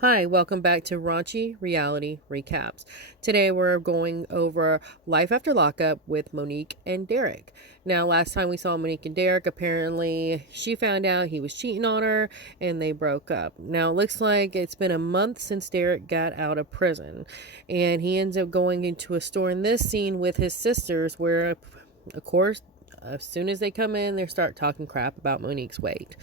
Hi, welcome back to Raunchy Reality Recaps. Today we're going over Life After Lockup with Monique and Derek. Now, last time we saw Monique and Derek, apparently she found out he was cheating on her and they broke up. Now, it looks like it's been a month since Derek got out of prison, and he ends up going into a store in this scene with his sisters, where, of course, as soon as they come in, they start talking crap about Monique's weight.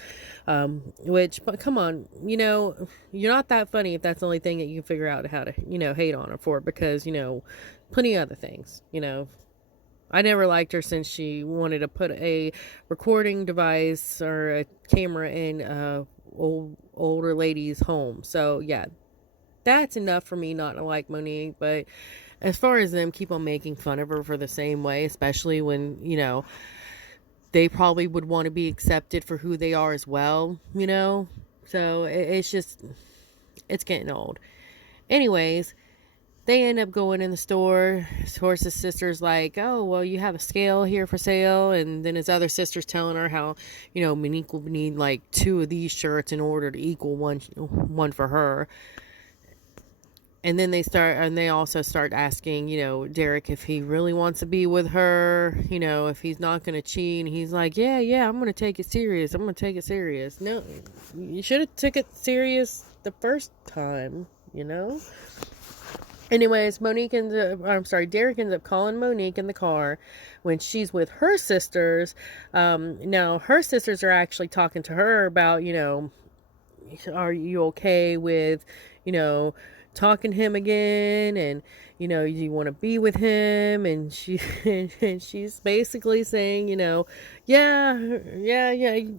But come on, you're not that funny if that's the only thing that you can figure out how to, hate on her for, because, plenty of other things, I never liked her since she wanted to put a recording device or a camera in older lady's home. So, yeah, that's enough for me not to like Monique. But as far as them keep on making fun of her for the same way, especially when, they probably would want to be accepted for who they are as well. So it's just, it's getting old. Anyways, they end up going in the store. Of course, his sister's like, oh, well, you have a scale here for sale. And then his other sister's telling her how, Monique will need like two of these shirts in order to equal one for her. And then they also start asking, Derek if he really wants to be with her, if he's not going to cheat. And he's like, yeah, I'm going to take it serious. I'm going to take it serious. No, you should have took it serious the first time. Anyways, Derek ends up calling Monique in the car when she's with her sisters. Now, her sisters are actually talking to her about, are you okay with, talking to him again, and do you want to be with him? And she's basically saying, yeah,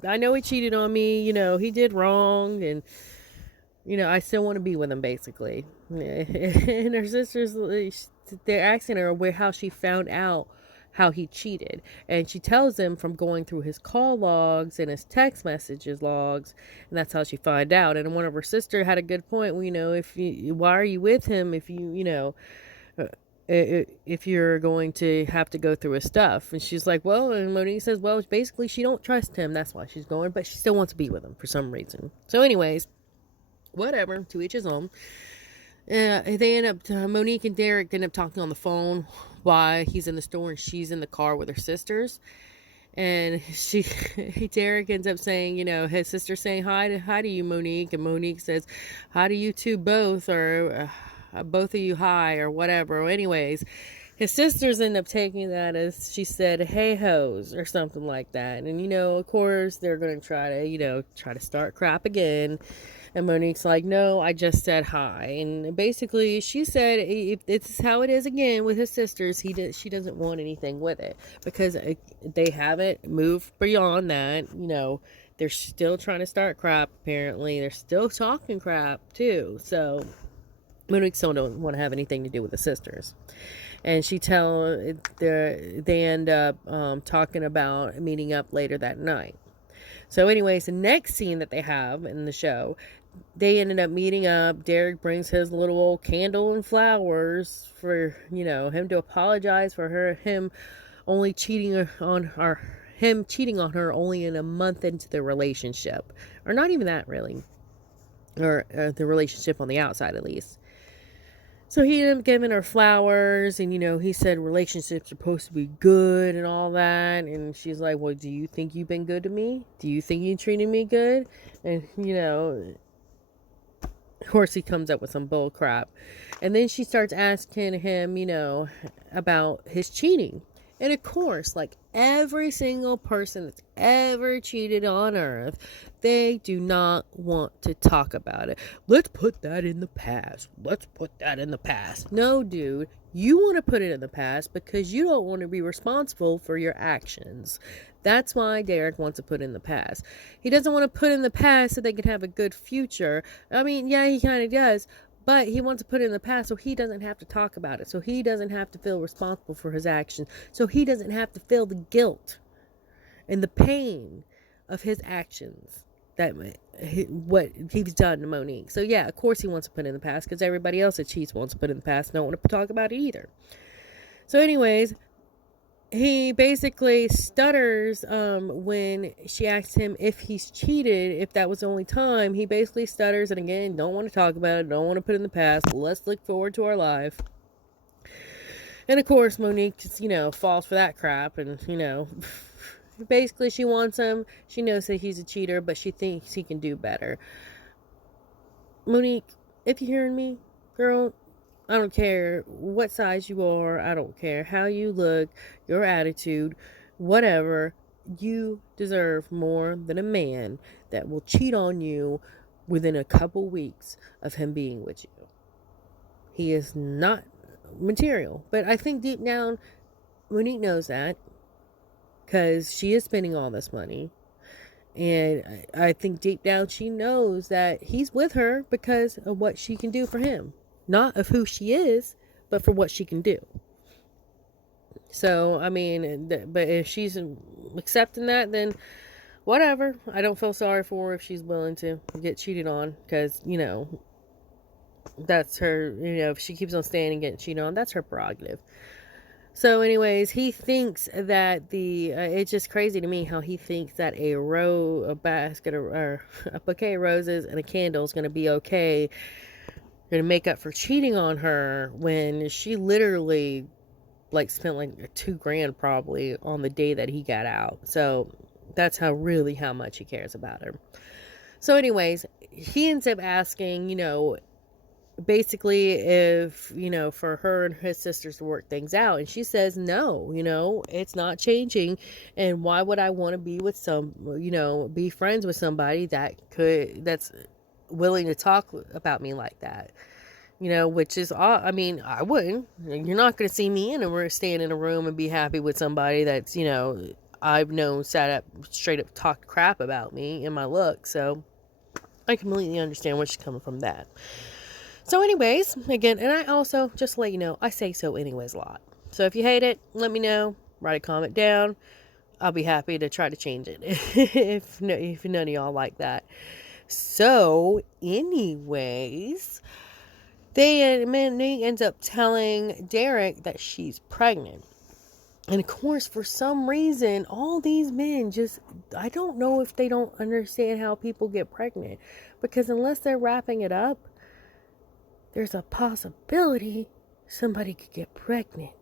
I know he cheated on me, he did wrong, and I still want to be with him, basically. And her sisters, they're asking her how she found out how he cheated. And she tells them from going through his call logs and his text messages logs. And that's how she found out. And one of her sister had a good point. Well, why are you with him if if you're going to have to go through his stuff? And she's like, well, and Monique says, well, basically she don't trust him. That's why she's going, but she still wants to be with him for some reason. So anyways, whatever, to each his own. Monique and Derek end up talking on the phone while he's in the store and she's in the car with her sisters. And Derek ends up saying, his sister saying hi to you, Monique. And Monique says, hi to you two both, or both of you hi, or whatever. Anyways, his sisters end up taking that as she said, hey hoes, or something like that. And, of course, they're going to try to start crap again. And Monique's like, no, I just said hi. And basically, she said, if it's how it is again with his sisters, she doesn't want anything with it. Because they haven't moved beyond that. They're still trying to start crap, apparently. They're still talking crap, too. So, Monique still don't want to have anything to do with the sisters. And they end up talking about meeting up later that night. So anyways, the next scene that they have in the show, they ended up meeting up. Derek brings his little old candle and flowers for, him to apologize for him cheating on her only in a month into the relationship. Or not even that, really. Or the relationship on the outside, at least. So he ended up giving her flowers, and, he said relationships are supposed to be good and all that. And she's like, well, do you think you've been good to me? Do you think you treated me good? And, of course he comes up with some bull crap. And then she starts asking him, about his cheating. And of course, like every single person that's ever cheated on earth, they do not want to talk about it. Let's put that in the past. No, dude, you want to put it in the past because you don't want to be responsible for your actions. That's why Derek wants to put in the past. He doesn't want to put in the past so they can have a good future. I mean, yeah, he kind of does. But he wants to put it in the past so he doesn't have to talk about it. So he doesn't have to feel responsible for his actions. So he doesn't have to feel the guilt and the pain of his actions. What he's done to Monique. So yeah, of course he wants to put it in the past because everybody else that cheats wants to put it in the past and don't want to talk about it either. So anyways, he basically stutters when she asks him if he's cheated, if that was the only time. He basically stutters, and again, don't want to talk about it, don't want to put it in the past. Let's look forward to our life. And of course, Monique just, falls for that crap, and, basically she wants him. She knows that he's a cheater, but she thinks he can do better. Monique, if you're hearing me, girl, I don't care what size you are. I don't care how you look, your attitude, whatever. You deserve more than a man that will cheat on you within a couple weeks of him being with you. He is not material. But I think deep down, Monique knows that because she is spending all this money. And I think deep down she knows that he's with her because of what she can do for him. Not of who she is, but for what she can do. So, I mean, but if she's accepting that, then whatever. I don't feel sorry for her if she's willing to get cheated on. Because, that's her, if she keeps on staying and getting cheated on, that's her prerogative. So anyways, he thinks that it's just crazy to me how he thinks that a basket or a bouquet of roses and a candle is going to be okay, going to make up for cheating on her when she literally spent like $2,000 probably on the day that he got out. So that's how much he cares about her. So anyways, he ends up asking, basically if for her and his sisters to work things out, and she says no, it's not changing, and why would I want to be with be friends with somebody that's willing to talk about me like that, which is I mean, I wouldn't. You're not going to see me staying in a room and be happy with somebody that's I've known sat up straight up talked crap about me and my look. So I completely understand where she's coming from that. So anyways, again, and I also, just to let you know, I say so anyways a lot. So if you hate it, let me know. Write a comment down. I'll be happy to try to change it if none of y'all like that. So anyways, Monique ends up telling Derek that she's pregnant. And of course, for some reason, all these men I don't know if they don't understand how people get pregnant. Because unless they're wrapping it up, there's a possibility somebody could get pregnant.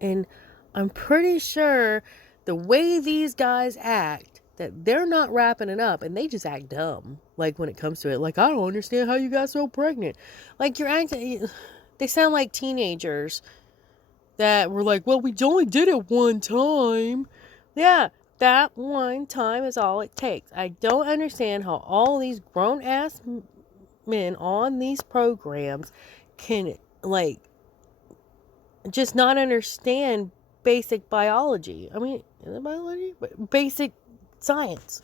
And I'm pretty sure the way these guys act, that they're not wrapping it up, and they just act dumb. Like when it comes to it, like, I don't understand how you got so pregnant. Like they sound like teenagers that were like, well, we only did it one time. Yeah, that one time is all it takes. I don't understand how all these grown ass men on these programs can just not understand basic biology. I mean, is it biology? But basic science,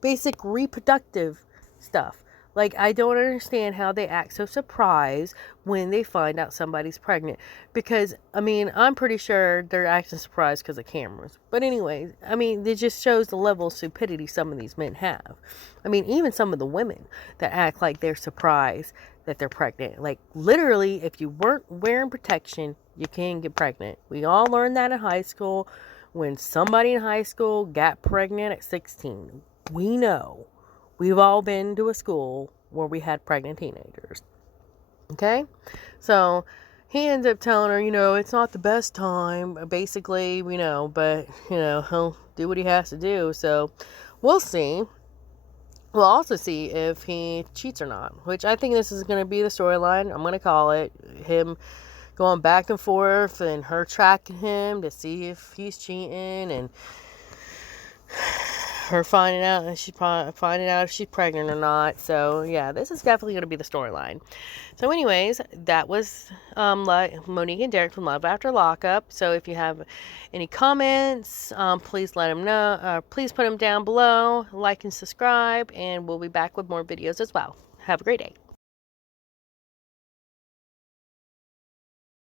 basic reproductive stuff. I don't understand how they act so surprised when they find out somebody's pregnant. Because, I mean, I'm pretty sure they're acting surprised because of cameras. But anyways, I mean, it just shows the level of stupidity some of these men have. I mean, even some of the women that act like they're surprised that they're pregnant. Literally, if you weren't wearing protection, you can get pregnant. We all learned that in high school. When somebody in high school got pregnant at 16, we know. We've all been to a school where we had pregnant teenagers. Okay? So he ends up telling her, it's not the best time, basically, but, he'll do what he has to do. So we'll see. We'll also see if he cheats or not, which I think this is going to be the storyline. I'm going to call it him going back and forth and her tracking him to see if he's cheating, and her finding out if she's pregnant or not. So yeah, this is definitely going to be the storyline. So anyways, that was Monique and Derek from Love After Lockup. So if you have any comments, please let them know. Please put them down below. Like and subscribe, and we'll be back with more videos as well. Have a great day.